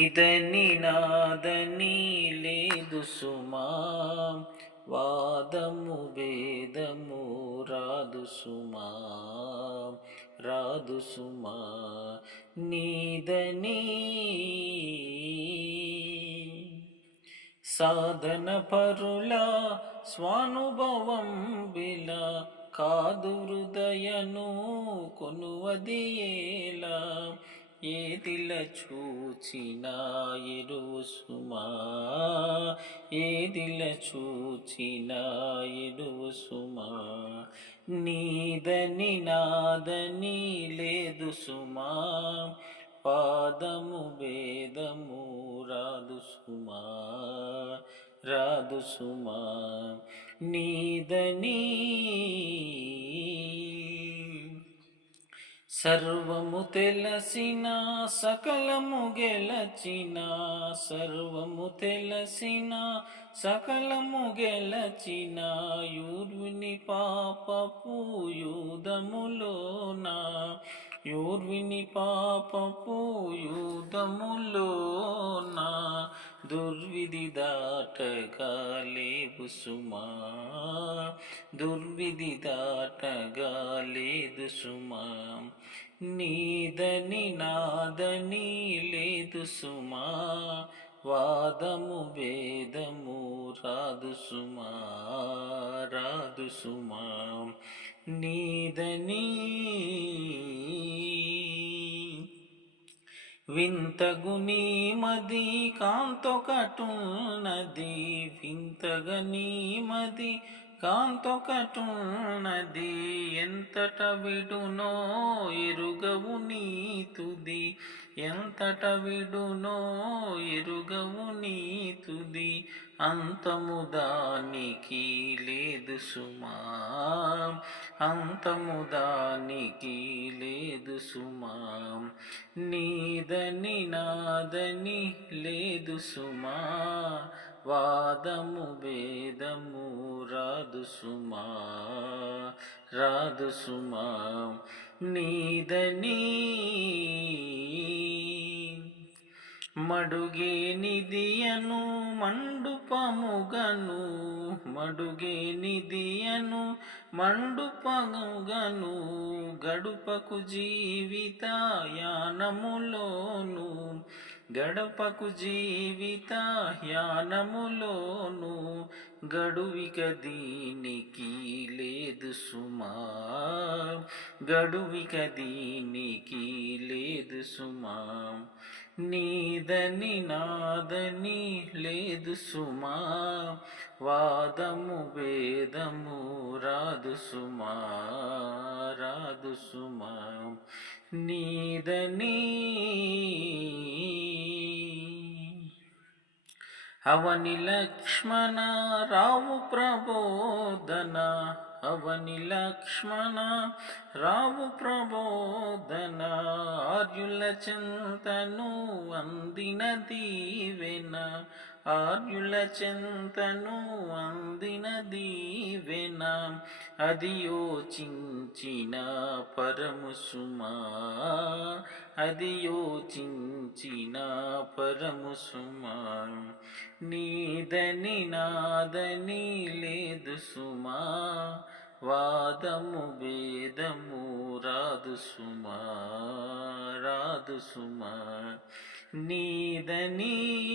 ఇదని నాదని లేదు సుమా. వాదము భేదము రాదు సుమా. రాదు సుమా. నీదని సాధన పరుల స్వానుభవం బిల కాదు హృదయను కొనువది ఏలా ఏదిల చూచినా ఎరువు ఏదిల చూచినా ఎరువు నీదని నాదని లేదు సుమా. పాదము భేదము రాదు సుమా. రాదు సుమా. నీదని సర్వము తెలసిన సకలము గెలచిన సర్వము తెలసిన సకలము గెలచిన యూర్విని పాపపు యూదములోన యూర్విని పాపపు యూదములోన దుర్విధి దాటగా లేవు సుమా దుర్విధి దాటగా లేదు సుమా నీదని నాదని లేదు సుమా వాదము భేదము రాదు సుమా రాదు సుమా నీదని వింతగుని మది కాంతొకటున్నది వింతగని మది కాంతొకటున్నది ఎంతట విడునో ఎరుగవు నీతుది ఎంతట విడునో ఎరుగవు నీతుది అంతము దానికి లేదు సుమా అంతము దానికి లేదు సుమా నీదని నాదని లేదు సుమా వాదము భేదము రాదు సుమా రాదు సుమా నీదని మడుగే నిదియను మండుపముగను మడుగే నిదియను మండుపముగను గడుపకు జీవిత యానములోను గడపకు జీవిత యానములోను గడువిక దీనికి లేదు సుమా గడువిక దీనికి లేదు సుమా. నీదని నాదని లేదు సుమా వాదము భేదము రాదు సుమా రాదు సుమా నీదని అవని లక్ష్మణ రావు ప్రబోధన అవని లక్ష్మణ రావు ప్రబోధన ఆర్యుల చింతను అందిన దీవెన ఆర్యుల చింతను అంది అందిన దీవెన అది యోచించిన పరము సుమా అది యోచించిన పరము సుమా నీదని నాదని లేదు సుమా. వాదము వేదము రాదు సుమా. రాదు సుమా. నీదని